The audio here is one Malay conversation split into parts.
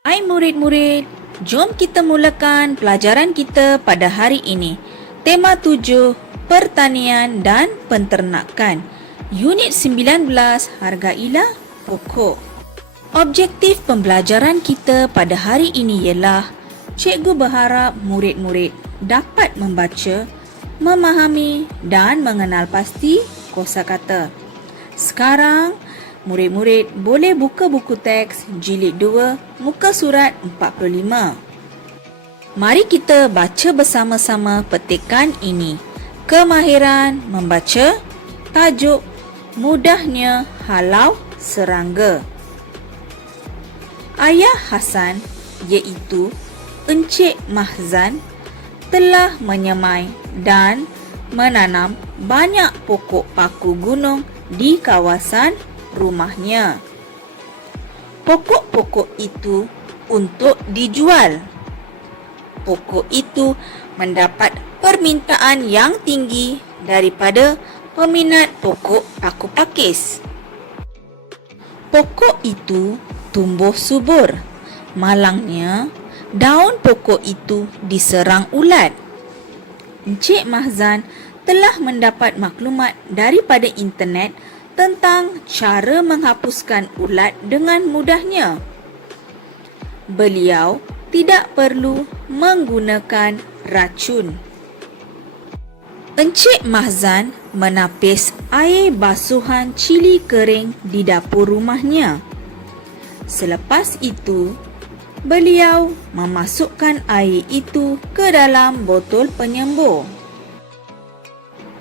Hai murid-murid, jom kita mulakan pelajaran kita pada hari ini. Tema 7, Pertanian dan Penternakan. Unit 19, Hargailah Pokok. Objektif pembelajaran kita pada hari ini ialah cikgu berharap murid-murid dapat membaca, memahami dan mengenal pasti kosakata. Sekarang, murid-murid boleh buka buku teks jilid 2, muka surat 45. Mari kita baca bersama-sama petikan ini. Kemahiran membaca, tajuk Mudahnya Halau Serangga. Ayah Hasan, iaitu Encik Mahzan, telah menyemai dan menanam banyak pokok paku gunung di kawasan rumahnya. Pokok-pokok itu untuk dijual. Pokok itu mendapat permintaan yang tinggi daripada peminat pokok paku pakis. Pokok itu tumbuh subur. Malangnya, daun pokok itu diserang ulat. Encik Mahzan telah mendapat maklumat daripada internet tentang cara menghapuskan ulat dengan mudahnya. Beliau tidak perlu menggunakan racun. Encik Mahzan menapis air basuhan cili kering di dapur rumahnya. Selepas itu, beliau memasukkan air itu ke dalam botol penyembur.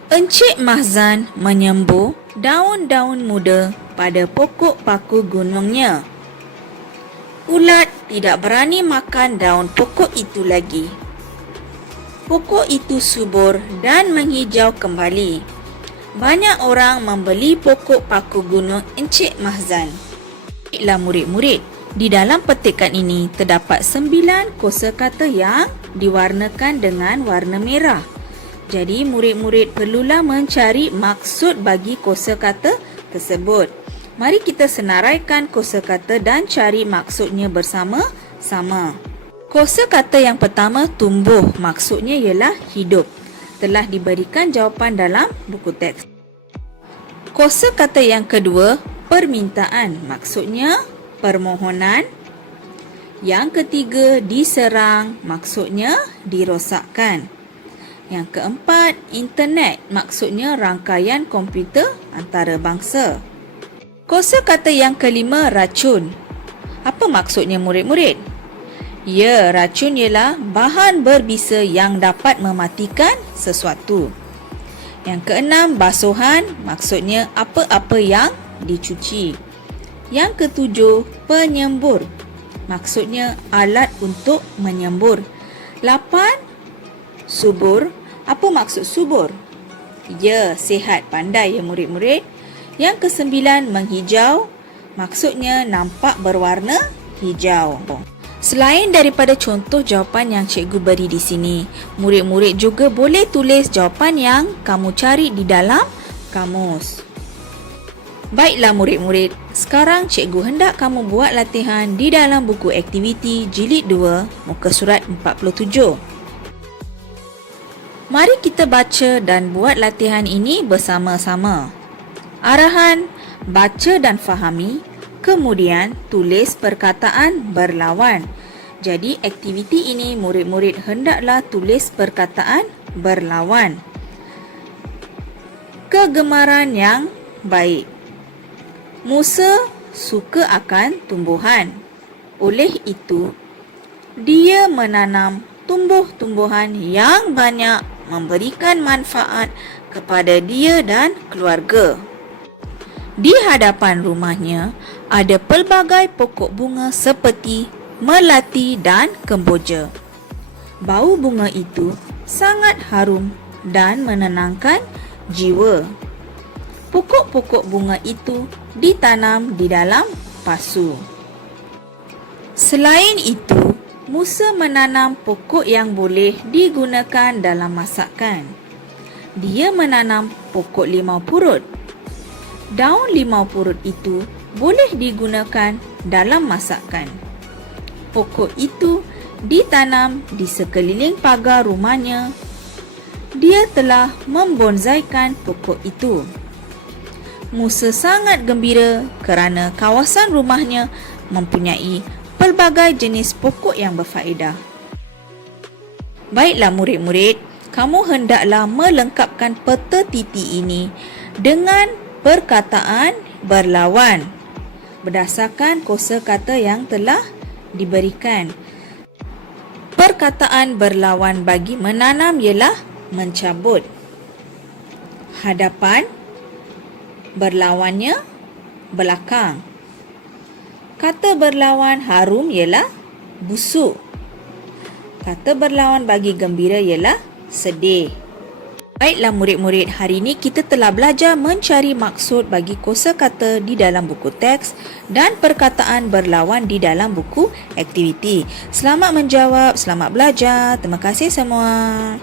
Encik Mahzan menyembur daun-daun muda pada pokok paku gunungnya. Ulat tidak berani makan daun pokok itu lagi. Pokok itu subur dan menghijau kembali. Banyak orang membeli pokok paku gunung Encik Mahzan. Baiklah murid-murid, di dalam petikan ini terdapat 9 kosakata yang diwarnakan dengan warna merah. Jadi murid-murid perlulah mencari maksud bagi kosakata tersebut. Mari kita senaraikan kosakata dan cari maksudnya bersama-sama. Kosakata yang pertama, tumbuh, maksudnya ialah hidup. Telah diberikan jawapan dalam buku teks. Kosakata yang kedua, permintaan, maksudnya permohonan. Yang ketiga, diserang, maksudnya dirosakkan. Yang keempat, internet, maksudnya rangkaian komputer antarabangsa. Kosakata yang kelima, racun. Apa maksudnya murid-murid? Ya, racun ialah bahan berbisa yang dapat mematikan sesuatu. Yang keenam, basuhan, maksudnya apa-apa yang dicuci. Yang ketujuh, penyembur, maksudnya alat untuk menyembur. 8. Subur. Apa maksud subur? Ya, sihat, pandai ya murid-murid. Yang kesembilan, menghijau, maksudnya nampak berwarna hijau. Selain daripada contoh jawapan yang cikgu beri di sini, murid-murid juga boleh tulis jawapan yang kamu cari di dalam kamus. Baiklah murid-murid, sekarang cikgu hendak kamu buat latihan di dalam buku aktiviti jilid 2, muka surat 47. Mari kita baca dan buat latihan ini bersama-sama. Arahan, baca dan fahami, kemudian tulis perkataan berlawan. Jadi aktiviti ini murid-murid hendaklah tulis perkataan berlawan. Kegemaran yang baik. Musa suka akan tumbuhan. Oleh itu, dia menanam tumbuh-tumbuhan yang banyak memberikan manfaat kepada dia dan keluarga. Di hadapan rumahnya ada pelbagai pokok bunga seperti melati dan kemboja. Bau bunga itu sangat harum dan menenangkan jiwa. Pokok-pokok bunga itu ditanam di dalam pasu. Selain itu, Musa menanam pokok yang boleh digunakan dalam masakan. Dia menanam pokok limau purut. Daun limau purut itu boleh digunakan dalam masakan. pokok itu ditanam di sekeliling pagar rumahnya. Dia telah membonsaikan pokok itu. Musa sangat gembira kerana kawasan rumahnya mempunyai pelbagai jenis pokok yang berfaedah. Baiklah murid-murid, kamu hendaklah melengkapkan peta titi ini dengan perkataan berlawan berdasarkan kosakata yang telah diberikan. Perkataan berlawan bagi menanam ialah mencabut. Hadapan, berlawannya belakang. Kata berlawan harum ialah busuk. Kata berlawan bagi gembira ialah sedih. Baiklah murid-murid, hari ini kita telah belajar mencari maksud bagi kosakata di dalam buku teks dan perkataan berlawan di dalam buku aktiviti. Selamat menjawab, selamat belajar. Terima kasih semua.